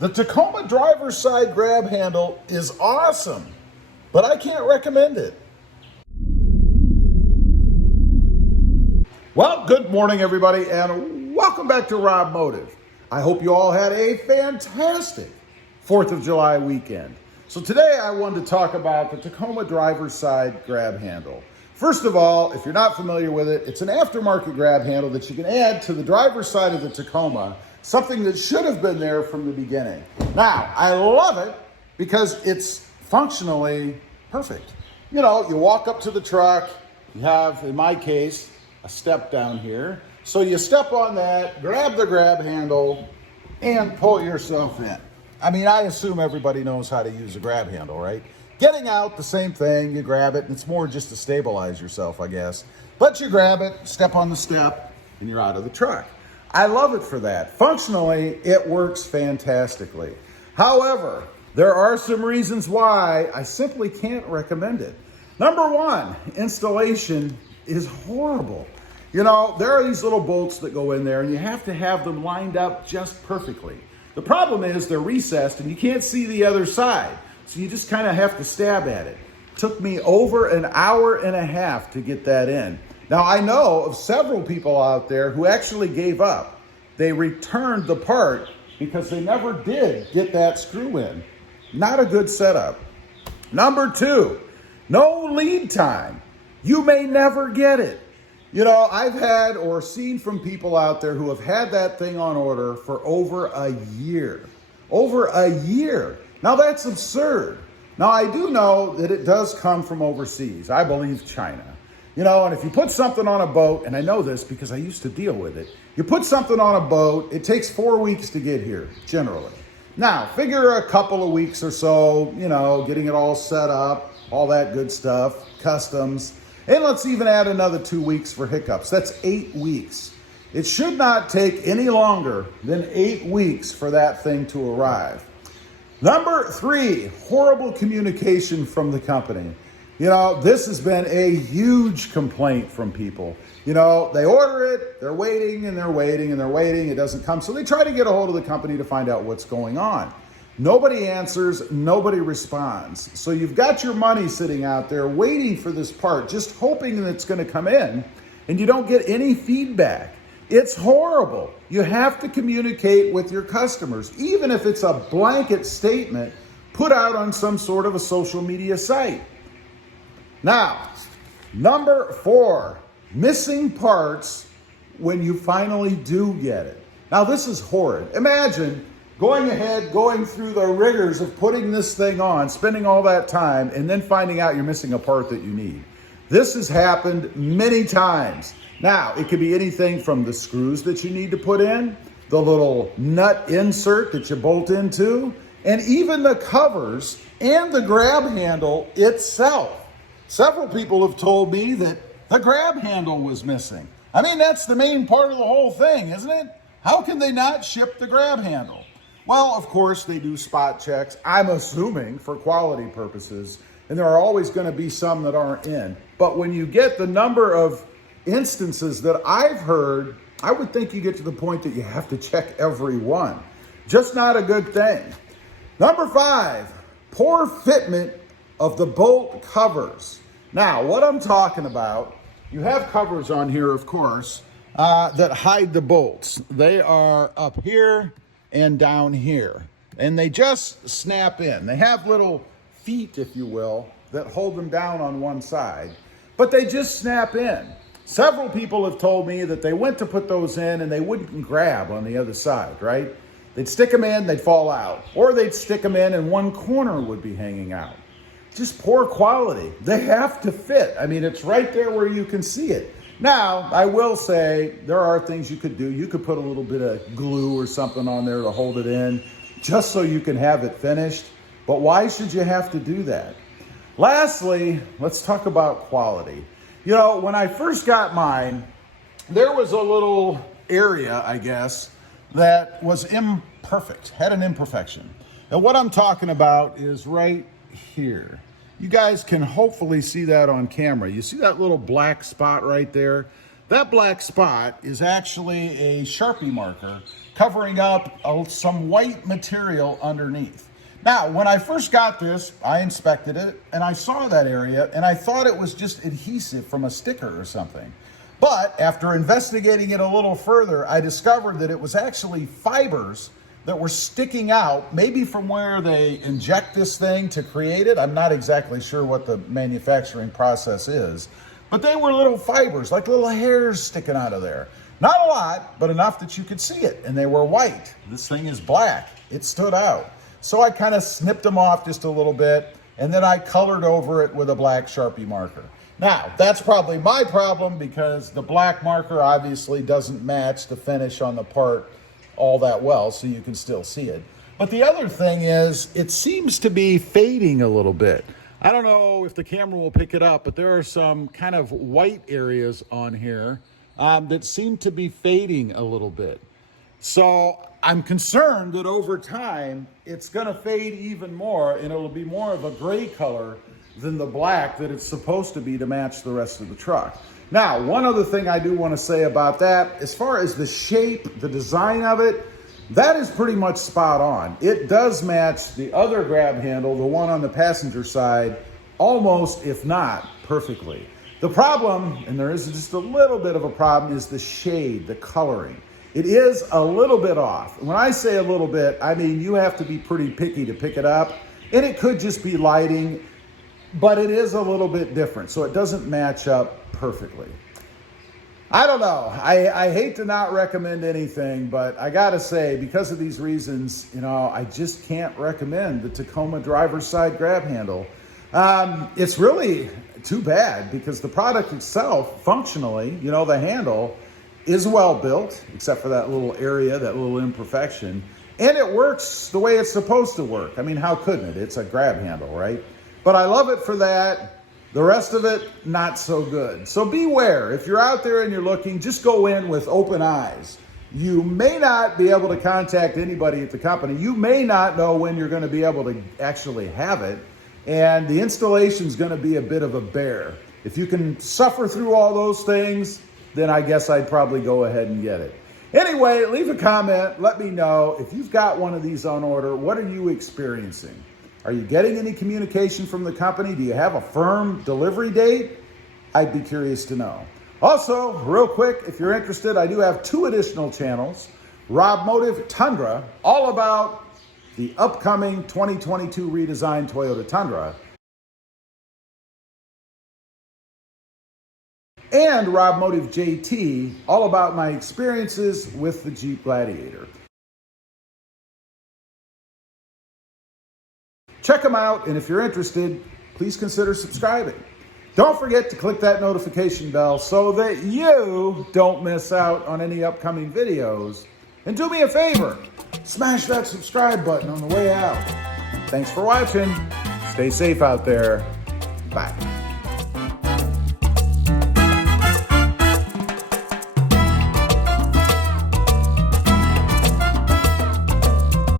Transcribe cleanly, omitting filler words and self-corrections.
The Tacoma driver's side grab handle is awesome, but I can't recommend it. Well, good morning, everybody, and welcome back to Robmotive. I hope you all had a fantastic 4th of July weekend. So today I wanted to talk about the Tacoma driver's side grab handle. First of all, if you're not familiar with it, it's an aftermarket grab handle that you can add to the driver's side of the Tacoma, something that should have been there from the beginning. Now, I love it because it's functionally perfect. You know, you walk up to the truck, you have, in my case, a step down here. So you step on that, grab the grab handle, and pull yourself in. I mean, I assume everybody knows how to use a grab handle, right? Getting out, the same thing, you grab it, and it's more just to stabilize yourself, I guess. But you grab it, step on the step, and you're out of the truck. I love it for that. Functionally, it works fantastically. However, there are some reasons why I simply can't recommend it. Number one, installation is horrible. You know, there are these little bolts that go in there, and you have to have them lined up just perfectly. The problem is they're recessed, and you can't see the other side. So you just kind of have to stab at it. Took me over an hour and a half to get that in. Now, I know of several people out there who actually gave up. They returned the part because they never did get that screw in. Not a good setup. Number two, no lead time. You may never get it. You know, I've had or seen from people out there who have had that thing on order for over a year. Over a year. Now, that's absurd. Now, I do know that it does come from overseas. I believe China. You know, and if you put something on a boat, and I know this because I used to deal with it, you put something on a boat, it takes 4 weeks to get here, generally. Now, figure a couple of weeks or so, you know, getting it all set up, all that good stuff, customs, and let's even add another 2 weeks for hiccups. That's 8 weeks. It should not take any longer than 8 weeks for that thing to arrive. Number three, horrible communication from the company. You know, this has been a huge complaint from people. You know, they order it, they're waiting and they're waiting and they're waiting, it doesn't come. So they try to get a hold of the company to find out what's going on. Nobody answers, nobody responds. So you've got your money sitting out there waiting for this part, just hoping that it's going to come in, and you don't get any feedback. It's horrible. You have to communicate with your customers, even if it's a blanket statement put out on some sort of a social media site. Now, number four, missing parts when you finally do get it. Now, this is horrid. Imagine going ahead, going through the rigors of putting this thing on, spending all that time, and then finding out you're missing a part that you need. This has happened many times. Now, it could be anything from the screws that you need to put in, the little nut insert that you bolt into, and even the covers and the grab handle itself. Several people have told me that the grab handle was missing. I mean, that's the main part of the whole thing, isn't it? How can they not ship the grab handle? Well, of course, they do spot checks, I'm assuming, for quality purposes, and there are always going to be some that aren't in. But when you get the number of instances that I've heard, I would think you get to the point that you have to check every one. Just not a good thing. Number five, poor fitment of the bolt covers. Now, what I'm talking about, you have covers on here, of course, that hide the bolts. They are up here and down here, and they just snap in. They have little feet, if you will, that hold them down on one side, but they just snap in. Several people have told me that they went to put those in and they wouldn't grab on the other side, right? They'd stick them in, they'd fall out. Or they'd stick them in and one corner would be hanging out. Just poor quality. They have to fit. I mean, it's right there where you can see it. Now, I will say there are things you could do. You could put a little bit of glue or something on there to hold it in, just so you can have it finished. But why should you have to do that? Lastly, let's talk about quality. You know, when I first got mine, there was a little area, I guess, that was imperfect, had an imperfection. And what I'm talking about is right here. You guys can hopefully see that on camera. You see that little black spot right there? That black spot is actually a Sharpie marker covering up some white material underneath. Now, when I first got this, I inspected it and I saw that area and I thought it was just adhesive from a sticker or something. But after investigating it a little further, I discovered that it was actually fibers that were sticking out, maybe from where they inject this thing to create it. I'm not exactly sure what the manufacturing process is, but they were little fibers, like little hairs sticking out of there. Not a lot, but enough that you could see it, and they were white. This thing is black. It stood out. So I kind of snipped them off just a little bit, and then I colored over it with a black Sharpie marker. Now, that's probably my problem because the black marker obviously doesn't match the finish on the part all that well, so you can still see it. But the other thing is, it seems to be fading a little bit. I don't know if the camera will pick it up, but there are some kind of white areas on here that seem to be fading a little bit. So I'm concerned that over time, it's gonna fade even more and it'll be more of a gray color than the black that it's supposed to be to match the rest of the truck. Now, one other thing I do want to say about that, as far as the shape, the design of it, that is pretty much spot on. It does match the other grab handle, the one on the passenger side, almost, if not perfectly. The problem, and there is just a little bit of a problem, is the shade, the coloring. It is a little bit off. When I say a little bit, I mean you have to be pretty picky to pick it up, and it could just be lighting, but it is a little bit different, so it doesn't match up perfectly. I don't know. I hate to not recommend anything, but I gotta say, because of these reasons, you know, I just can't recommend the Tacoma driver's side grab handle. It's really too bad because the product itself, functionally, you know, the handle is well built, except for that little area, that little imperfection, and it works the way it's supposed to work. I mean, how couldn't it? It's a grab handle, right? But I love it for that. The rest of it, not so good. So beware. If you're out there and you're looking, just go in with open eyes. You may not be able to contact anybody at the company. You may not know when you're going to be able to actually have it. And the installation is going to be a bit of a bear. If you can suffer through all those things, then I guess I'd probably go ahead and get it. Anyway, leave a comment. Let me know if you've got one of these on order. What are you experiencing? Are you getting any communication from the company? Do you have a firm delivery date? I'd be curious to know. Also, real quick, if you're interested, I do have 2 additional channels. Robmotive Tundra, all about the upcoming 2022 redesigned Toyota Tundra. And Robmotive JT, all about my experiences with the Jeep Gladiator. Check them out, and if you're interested, please consider subscribing. Don't forget to click that notification bell so that you don't miss out on any upcoming videos. And do me a favor, smash that subscribe button on the way out. Thanks for watching. Stay safe out there. Bye.